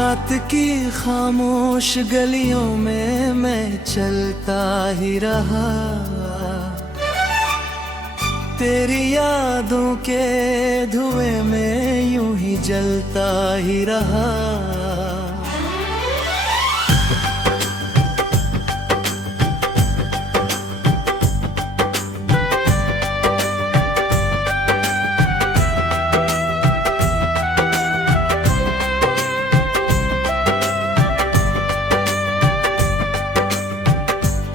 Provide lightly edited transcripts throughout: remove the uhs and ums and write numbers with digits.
रात की खामोश गलियों में मैं चलता ही रहा, तेरी यादों के धुएं में यूं ही जलता ही रहा।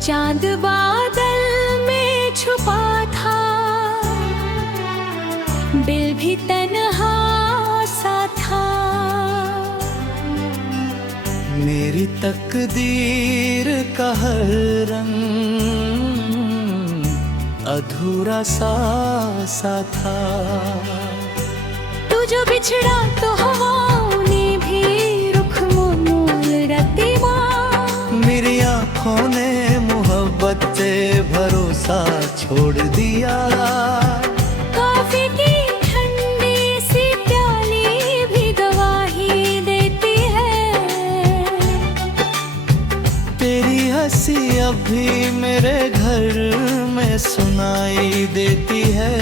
चांद बादल में छुपा था, दिल भी तन्हा सा था। मेरी तकदीर का हर रंग अधूरा सा था। तू जो बिछड़ा तो हवाओं ने भी रुख मोड़ दिया। मेरी आँखों ने मोहब्बत से भरोसा छोड़ दिया। कॉफी की ठंडी सी प्याली भी गवाही देती है। तेरी हंसी अब भी मेरे घर में सुनाई देती है।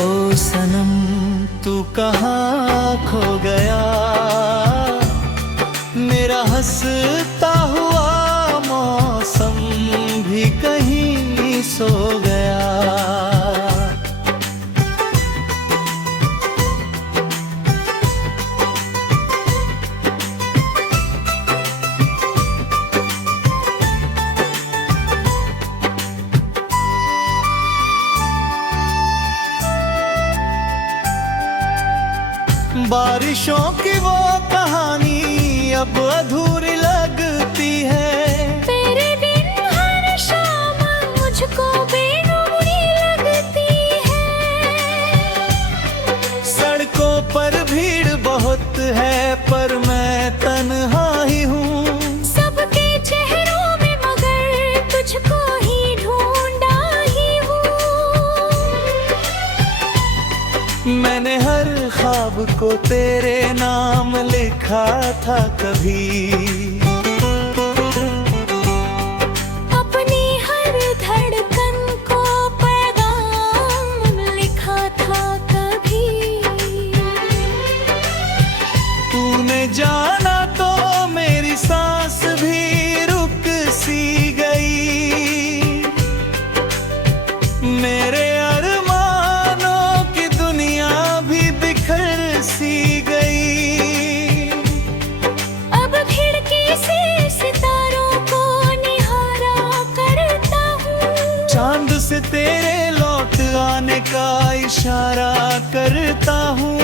ओ सनम तू कहाँ खो गया, मेरा हंसता हुआ मौसम भी कहीं सो गया। बारिशों की वो कहानी अब अधूरी लगती है। तेरे बिन हर शाम मुझको बेनूरी लगती है। सड़कों पर भीड़ बहुत है पर मैं तन्हा ही हूँ। सबके चेहरों में मगर तुझको ही ढूंढा ही हूँ। मैंने हर ख्वाब को तेरे नाम लिखा था कभी। अपनी हर धड़कन को पैगाम लिखा था कभी। तूने जाना तो मेरी सांस भी रुक सी गई। मेरे अरमानों की दुनिया भी बिखर सी गई। अब खिड़की से सितारों को निहारा करता हूँ। चांद से तेरे लौट आने का इशारा करता हूँ।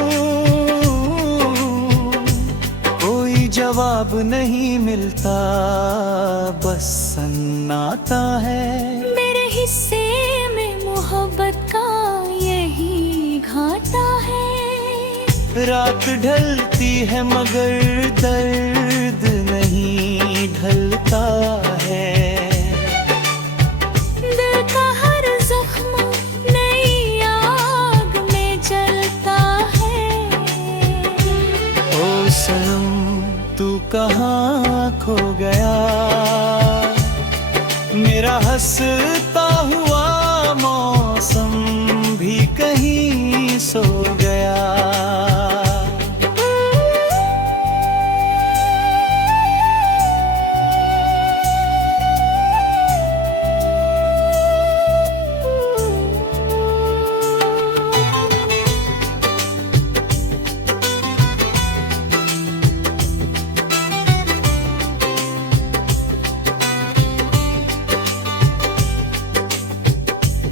कोई जवाब नहीं मिलता, बस सन्नाटा है। मेरे हिस्से में मोहब्बत का यही घाटा है। रात ढलती है मगर दर्द नहीं ढलता है। दिल का हर जख्म नई आग में जलता है। ओ सनम तू कहाँ खो गया, मेरा हंसता हुआ मौसम भी कहीं सो गया।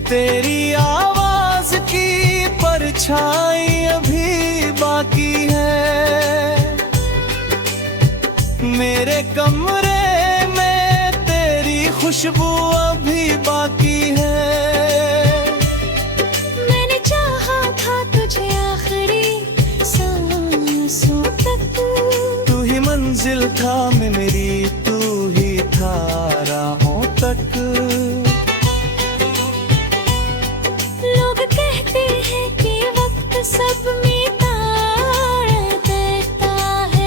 तेरी आवाज की परछाई अभी बाकी है। मेरे कमरे में तेरी खुशबू अभी बाकी है। मैंने चाहा था तुझे आखिरी सांसों तक। तू ही मंजिल था मेरी, तू ही था राहों तक। लोग कहते हैं कि वक्त सब मीठा देता है।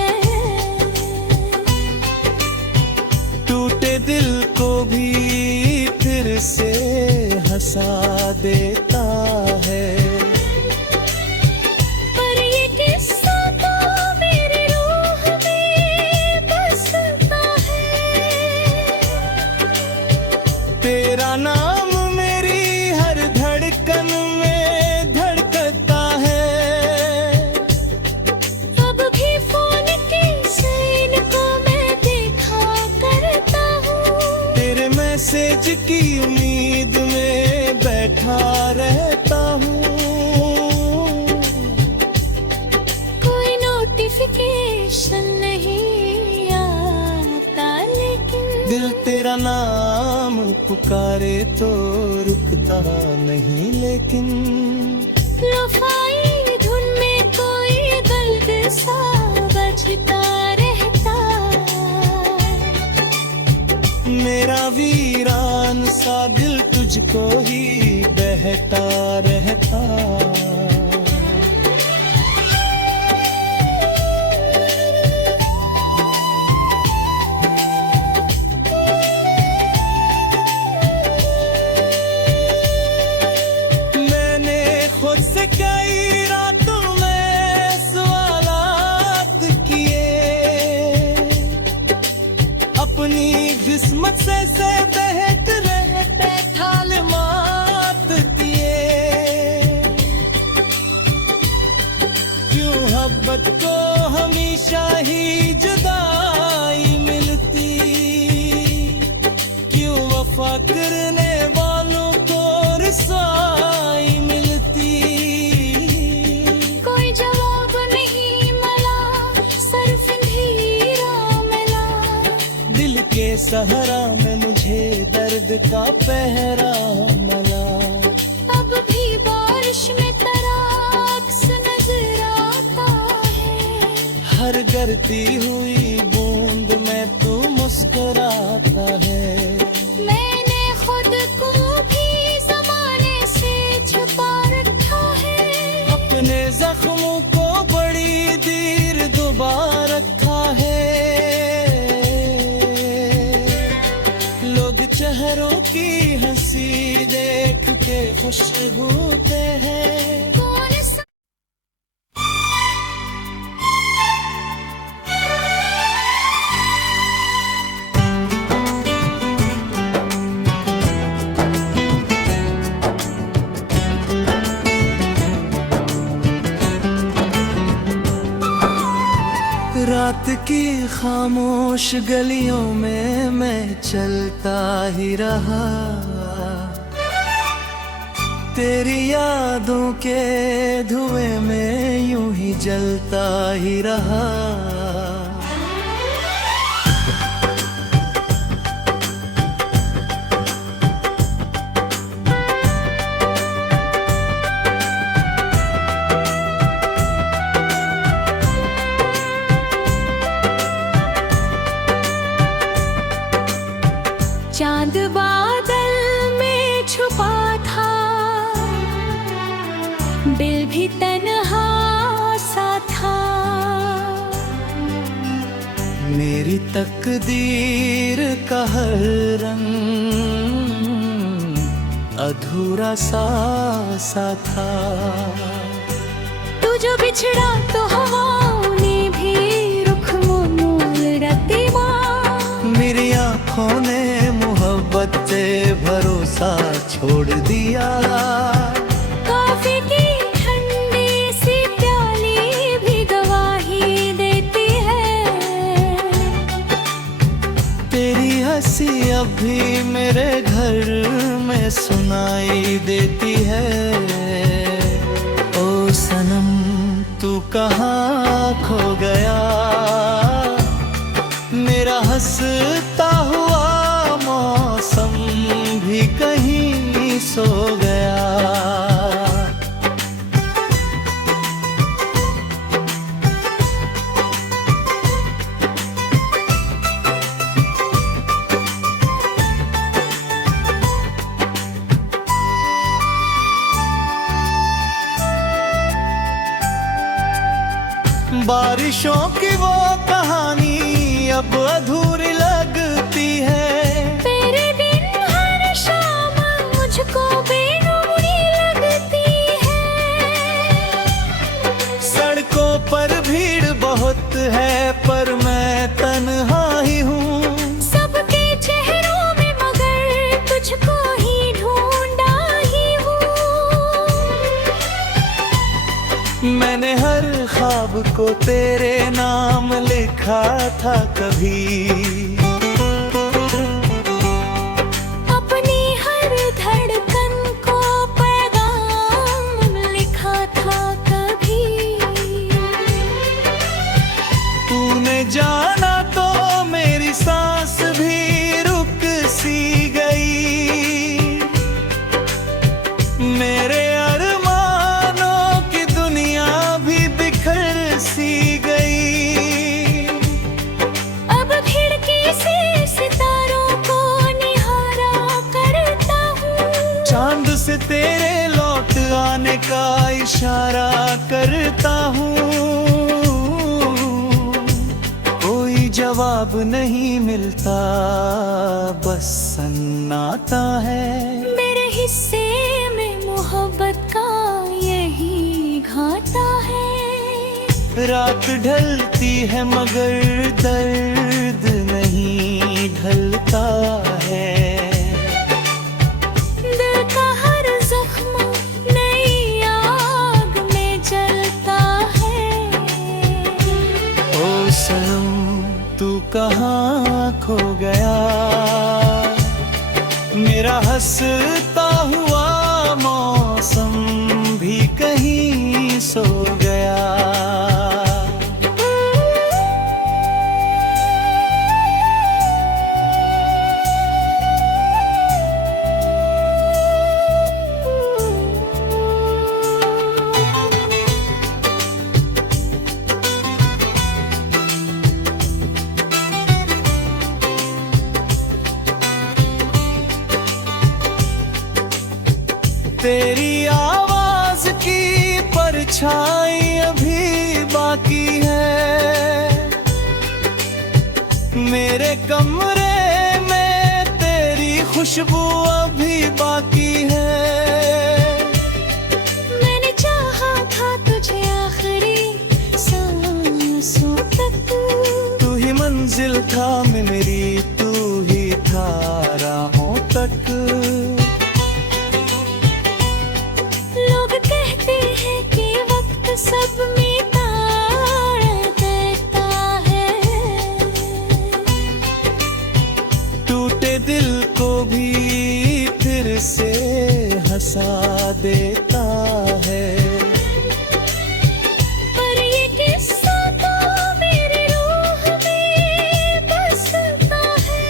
पुकारे तो रुकता नहीं, लेकिन लोफाई धुन में कोई दर्द सा बजता रहता। मेरा वीरान सा दिल तुझको ही बहता रहता। खुद से कई रातों में सवालात किए, अपनी किस्मत से बहत रहते ठाल मात किए। क्यों मोहब्बत को हमेशा ही जुदाई मिलती, क्यों वफा करने वालों को रसाई मिलती। सहरा में मुझे दर्द का पहरा मला। अब भी बारिश में तराक्स नजर आता है, हर गिरती हुई बूंद में तू मुस्कुराता है। मैंने खुद को भी जमाने से छुपा रखा है, अपने जख्मों को बड़ी देर दुबा रखा है। चेहरों की हंसी देख के खुश होते हैं। रात की खामोश गलियों में मैं चलता ही रहा, तेरी यादों के धुएं में यूं ही जलता ही रहा। चांद बादल में छुपा था, दिल भी तन्हा सा था। मेरी तकदीर का हर रंग अधूरा सा था। तू जो बिछड़ा तो हवाओं ने भी रुख मोड़ दिया। मेरी आँखों ने मोहब्बत से भरोसा छोड़ दिया। कॉफी की ठंडी सी प्याली भी गवाही देती है। तेरी हंसी अब भी मेरे घर में सुनाई देती है। ओ सनम तू कहाँ खो गया, मेरा हंसता हुआ मौसम भी कहीं सो गया। बारिशों की वो कहानी अब अधूरी लगती है। तेरे बिन हर शाम मुझको बेनूरी लगती है। सड़कों पर भीड़ बहुत है पर मैं तन्हा ही हूँ। सबके चेहरों में मगर तुझको ही ढूंढा ही हूँ। मैंने हर ख्वाब को तेरे नाम लिखा था कभी। अपनी हर धड़कन को पैगाम लिखा था कभी। तूने जाना तो मेरी सांस भी रुक सी गई। इशारा करता हूँ, कोई जवाब नहीं मिलता, बस सन्नाटा है। मेरे हिस्से में मोहब्बत का यही घाटा है। रात ढलती है मगर दर्द नहीं ढलता है। दिल का हर जख्म नई आग में जलता है। ओ सनम तू कहाँ खो गया, मेरा हंसता हुआ मौसम भी कहीं सो गया। तेरी आवाज की परछाई अभी बाकी है, मेरे कमरे में तेरी खुशबू अभी बाकी है। मैंने चाहा था तुझे आखिरी सांसों तक, तू ही मंजिल था मेरी, तू ही था राहों तक। सब मिटाड़ देता है, टूटे दिल को भी फिर से हंसा देता है। पर ये किस्सा तो मेरी रूह में बसता है।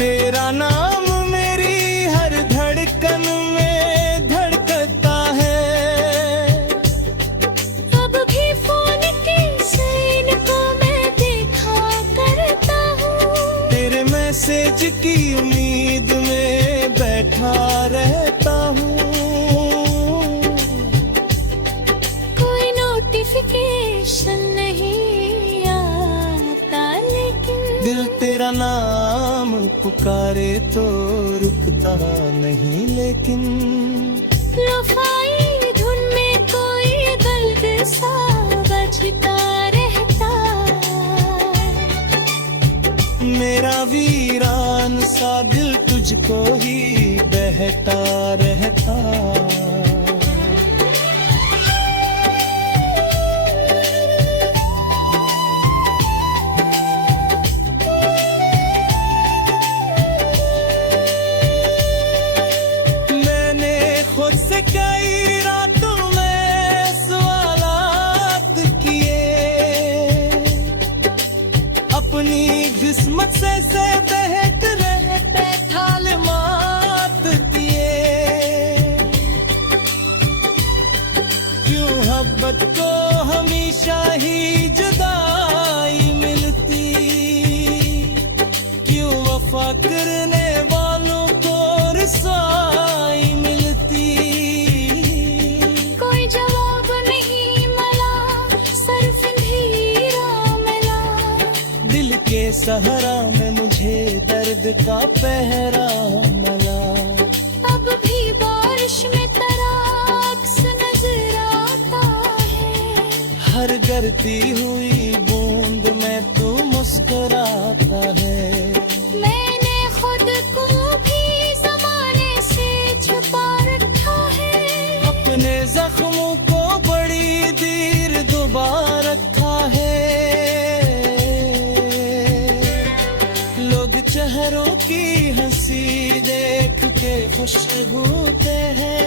तेरा नाम मेरी हर धड़कन में मैसेज की उम्मीद में बैठा रहता हूँ। कोई नोटिफिकेशन नहीं आता, लेकिन दिल तेरा नाम पुकारे तो रुकता नहीं, लेकिन लोफाई धुन में कोई दर्द सा बजता रहता। मेरा वीरान सा दिल तुझको ही बहता रहता। मैंने खुद से कई रातों में सवालात किए, अपनी किस्मत से बहक रहते ठाल मात दिए। क्यों मोहब्बत को हमेशा ही जुदाई मिलती, क्यों वफा करने वालों को रसाई मिलती। कोई जवाब नहीं मिला, सिर्फ अंधेरा मिला। दिल के सहारा में मुझे दर्द का पहरा मिला। अब भी बारिश में तेरा अक्स नजर आता है। हर गिरती हुई बूंद में तू मुस्कुराता है। मैंने खुद को भी जमाने से छुपा रखा है। अपने जख्मों को बड़ी देर दुबा रखा है। लोग चेहरों की हंसी देख के खुश होते हैं।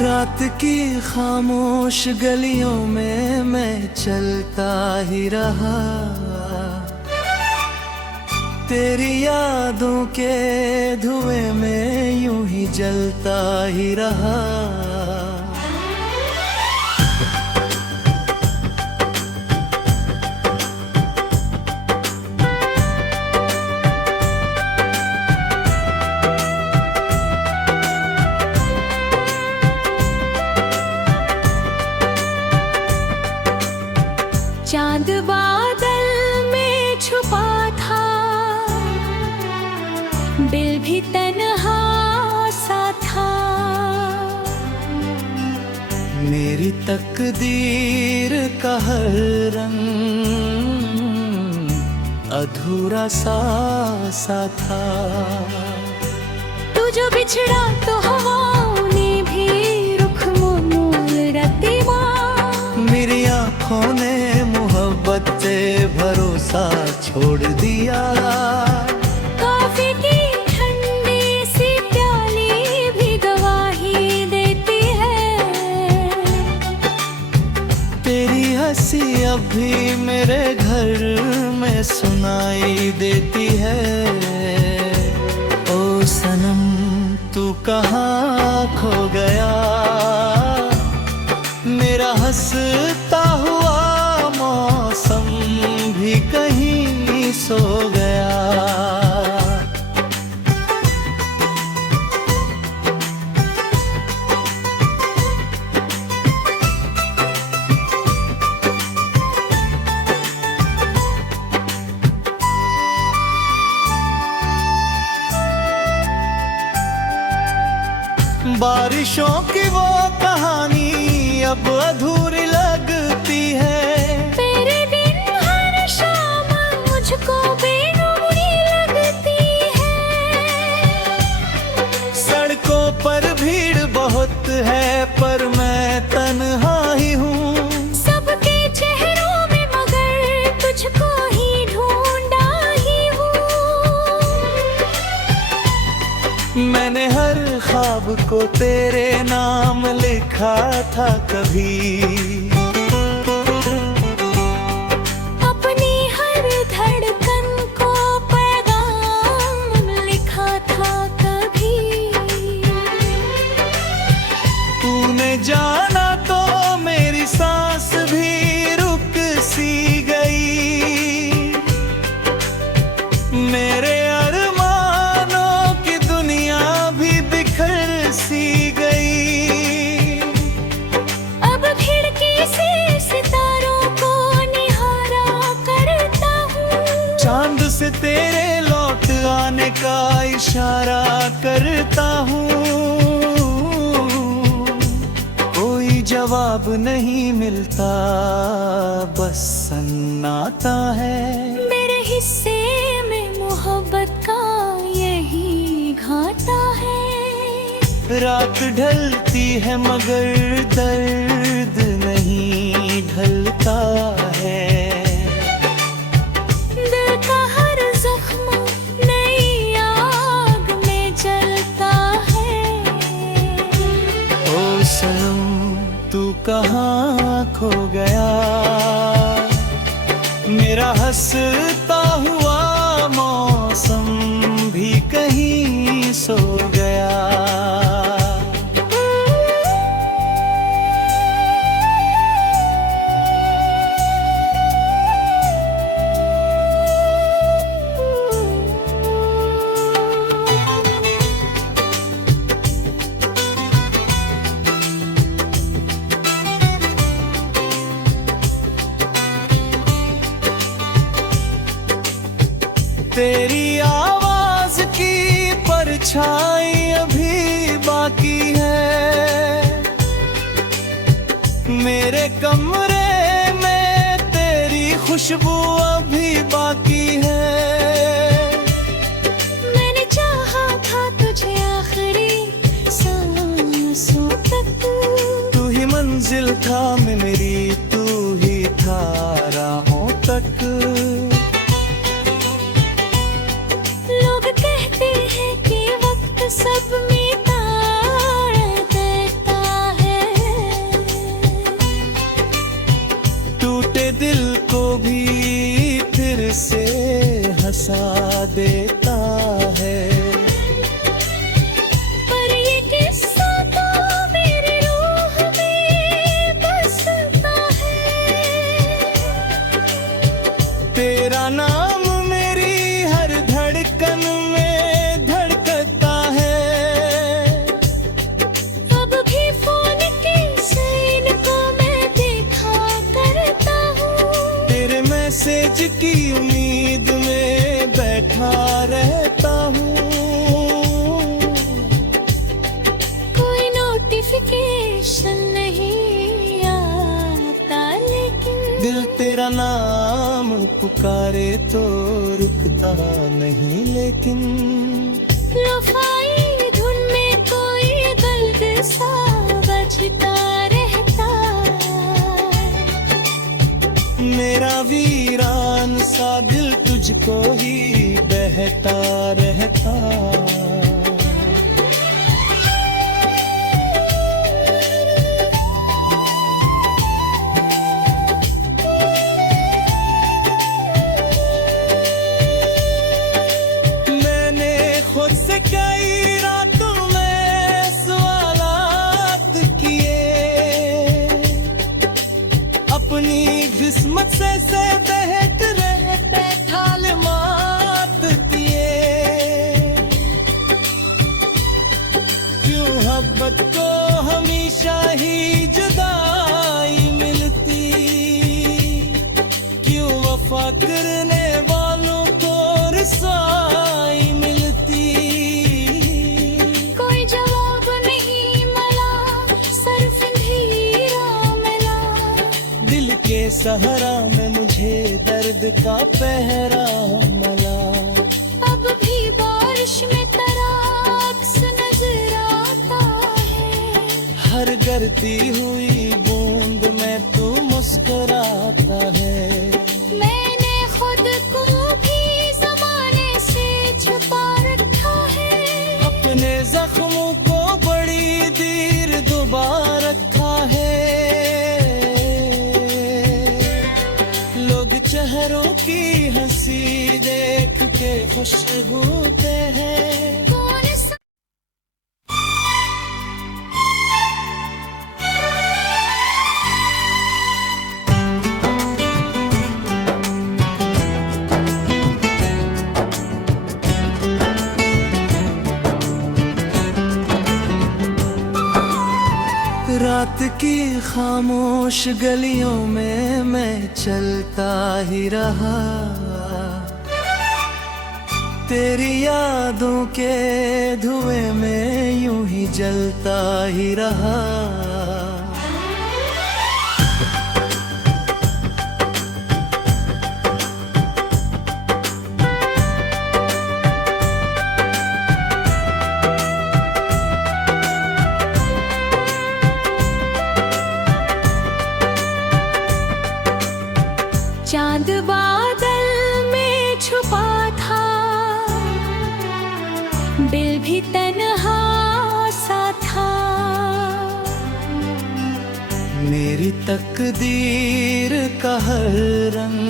रात की खामोश गलियों में मैं चलता ही रहा। तेरी यादों के धुएं में यूं ही जलता ही रहा। चांद बादल में छुपा था, दिल भी तन्हा सा था। मेरी तकदीर का हर रंग अधूरा सा था। तू जो बिछड़ा तो हवाओं ने भी रुख मोड़ दिया। मेरी आँखों ने मोहब्बत से भरोसा छोड़ दिया। कॉफी की ठंडी सी प्याली भी गवाही देती है। तेरी हंसी अब भी मेरे घर में सुनाई देती है। ओ सनम तू कहाँ खो गया, मेरा हंसता हुआ मौसम भी कहीं सो गया। बारिशों की वो कहानी अब अधूरी लगती है। तेरे बिन हर शाम मुझको बेनूरी लगती है। सड़कों पर भीड़ बहुत है पर मैं तन्हा ही हूँ। सबके चेहरों में मगर तुझको ही ढूंढा ही हूँ। मैंने हर ख्वाब को तेरे नाम लिखा था कभी। अपनी हर धड़कन को पैगाम लिखा था कभी। तूने जाना तो मेरी सांस भी रुक सी गई। मेरे अरमानों की दुनिया भी बिखर सी गई। अब खिड़की से सितारों को निहारा करता हूँ। चांद से तेरे लौट आने का इशारा करता हूँ। कोई जवाब नहीं मिलता बस सन्नाटा है। मेरे हिस्से में मोहब्बत का यही घाटा है। रात ढलती है मगर दर्द नहीं ढलता है। दिल का हर जख्म नई आग में जलता है। ओ सनम तू कहाँ खो गया, मेरा हंसता हुआ मौसम भी कहीं सो गया। तेरी आवाज की परछाई अभी बाकी है। मेरे कमरे में तेरी खुशबू अभी बाकी है। मैंने चाहा था तुझे आखिरी सांसों तक। तू ही मंजिल था मेरी, तू ही था राहों तक। लोग कहते हैं कि वक्त सब मिटा देता है। टूटे दिल को भी फिर से पुकारे तो रुकता नहीं, लेकिन लुफाई धुन में कोई दर्द सा बजता रहता। मेरा वीरान सा दिल तुझको ही बहता रहता। खुद से कई रातों में सवालात किए, अपनी किस्मत से बहट रहते ठाल मात दिए। क्यों मोहब्बत को हमेशा ही जुदाई मिलती, क्यों वफा करने वालों को रसाई मिलती। सहारा में मुझे दर्द का पहरा मला। अब भी बारिश में तराक्स नजर आता है, हर गिरती हुई बूंद में तू मुस्कुराता है। मैंने खुद को भी जमाने से छुपा रखा है, अपने जख्मों को बड़ी देर दुबा रखा है। चेहरों की हंसी देख के खुश होते हैं। रात की खामोश गलियों में मैं चलता ही रहा, तेरी यादों के धुएं में यूं ही जलता ही रहा। चांद बादल में छुपा था, दिल भी तन्हा सा था। मेरी तकदीर का हर रंग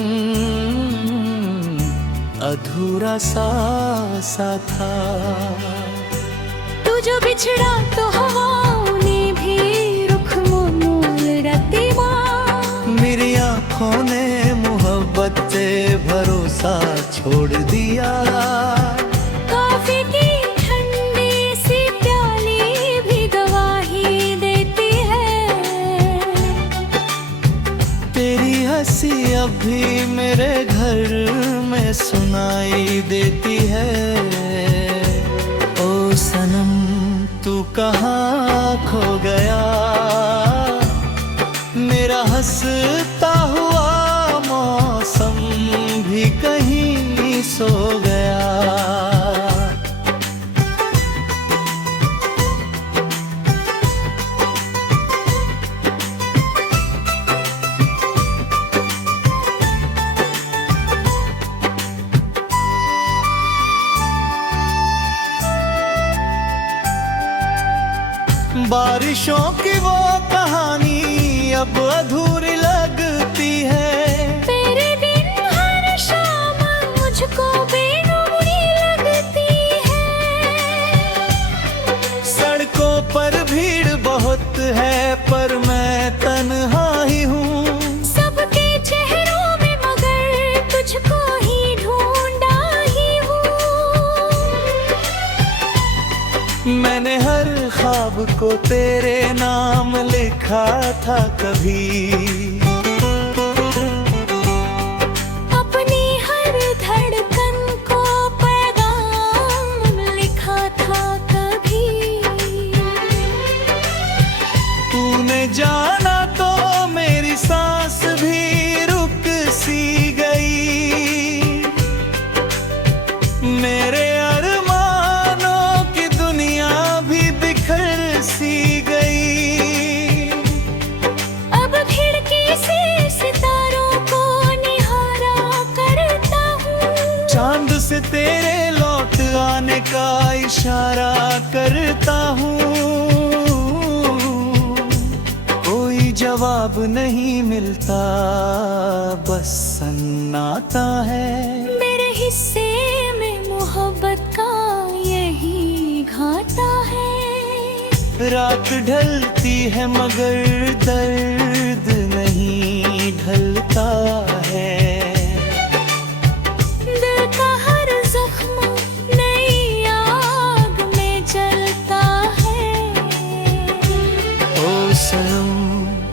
अधूरा सा था। तू जो बिछड़ा तो हवाओं ने भी रुख मोड़ दिया। मेरी आँखों ने मोहब्बत से भरोसा छोड़ दिया। काफी की ठंडी सी प्याली भी गवाही देती है। तेरी हंसी अब भी मेरे घर में सुनाई देती है। ओ सनम तू कहाँ खो गया, मेरा हंसता हुआ मौसम भी कहीं सो गया। बारिशों की वो कहानी अब अधूरी लगती है। तेरे बिन हर शाम मुझको बेनूरी लगती है। सड़कों पर भीड़ बहुत है पर मैं तन्हा ही हूँ। सबके चेहरों में मगर तुझको ही ढूंढा ही हूँ। मैंने हर ख्वाब को तेरे नाम लिखा था कभी। अपनी हर धड़कन को पैगाम लिखा था कभी। तूने जाना तो मेरी सांस भी रुक सी गई। इशारा करता हूँ, कोई जवाब नहीं मिलता, बस सन्नाटा है। मेरे हिस्से में मोहब्बत का यही घाटा है। रात ढलती है मगर दर्द नहीं ढलता है। दिल का हर जख्म नई आग में जलता है। ओ सनम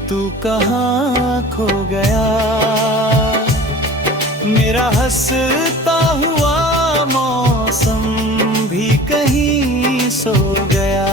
तू कहाँ खो गया, मेरा हंसता हुआ मौसम भी कहीं सो गया।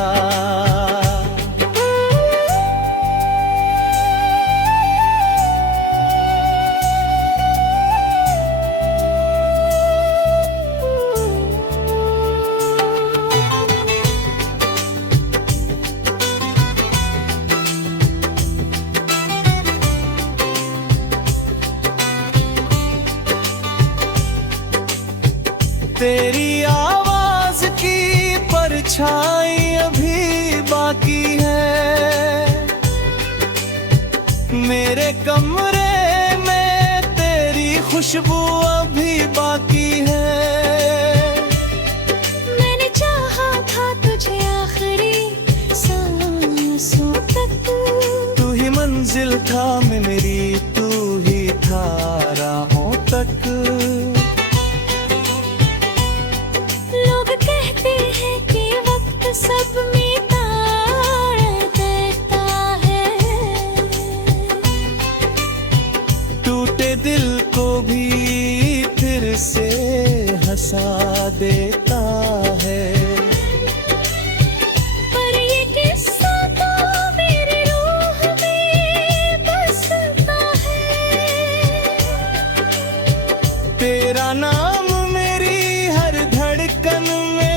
तेरी आवाज की परछाई अभी बाकी है, मेरे कमरे में तेरी खुशबू अभी बाकी है। मैंने चाहा था तुझे आखिरी सांसों तक, तू ही मंजिल था मेरी, तू ही था राहों तक। सब मिटा देता है, टूटे दिल को भी फिर से हंसा देता है। पर ये किस्सा तो मेरी रूह में बसता है। तेरा नाम मेरी हर धड़कन में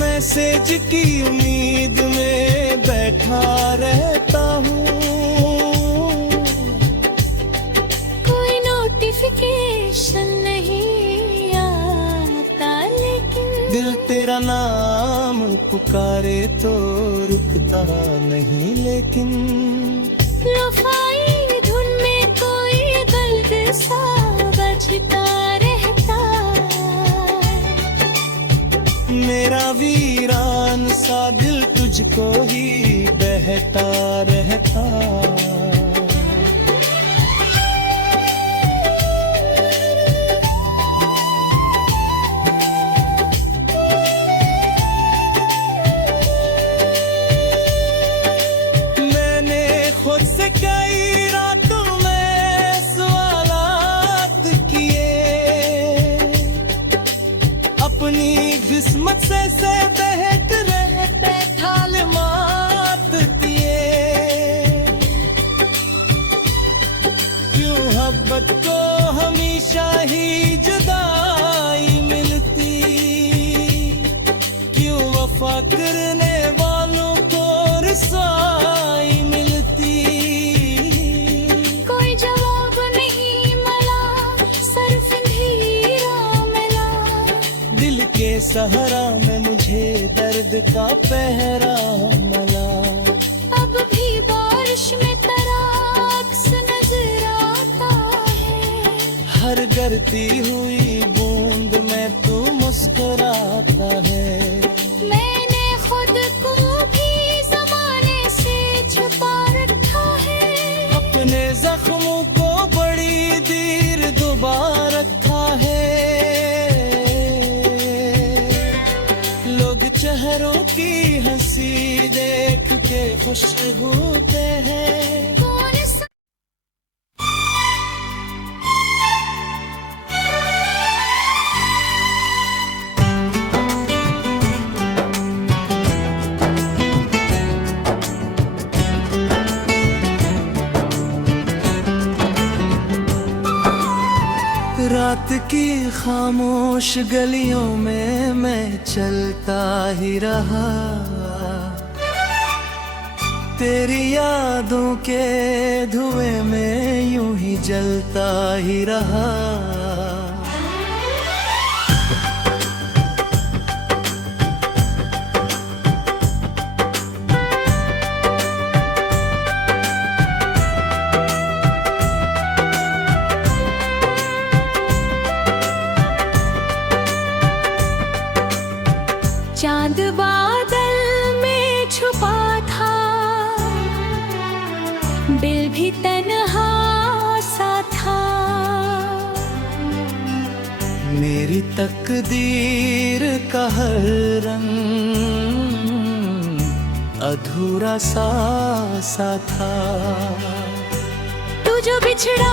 मैसेज की उम्मीद में बैठा रहता हूँ। कोई नोटिफिकेशन नहीं आता, लेकिन दिल तेरा नाम पुकारे तो रुकता नहीं, लेकिन लोफाई धुन में कोई दर्द सा बजता रहता। मेरा वीरान सा दिल तुझको ही बहता रहता। मैंने खुद से कई रातों में सवालात किए, अपनी किस्मत से बहक रहते ठाल मात दिए। क्यों मोहब्बत को हमेशा ही जुदाई मिलती, क्यों वफा करने वालों को रसाई मिलती। कोई जवाब नहीं मिला, सिर्फ अंधेरा मिला। दिल के सहारा में मुझे दर्द का पहरा मिला। अब भी बारिश में तेरा अक्स नजर आता है, हर गिरती हुई बूंद में तू मुस्कुराता है। मैंने खुद को भी जमाने से छुपा रखा है, अपने जख्मों को बड़ी देर दुबा रखा है। लोग चेहरों की हंसी देख के खुश होते हैं। कौन सा रात की खामोश गलियों में मैं चलता ही रहा, तेरी यादों के धुएं में यूं ही जलता ही रहा। चांद बादल में छुपा था, दिल भी तन्हा सा था। मेरी तकदीर का हर रंग अधूरा सा था। तू जो बिछड़ा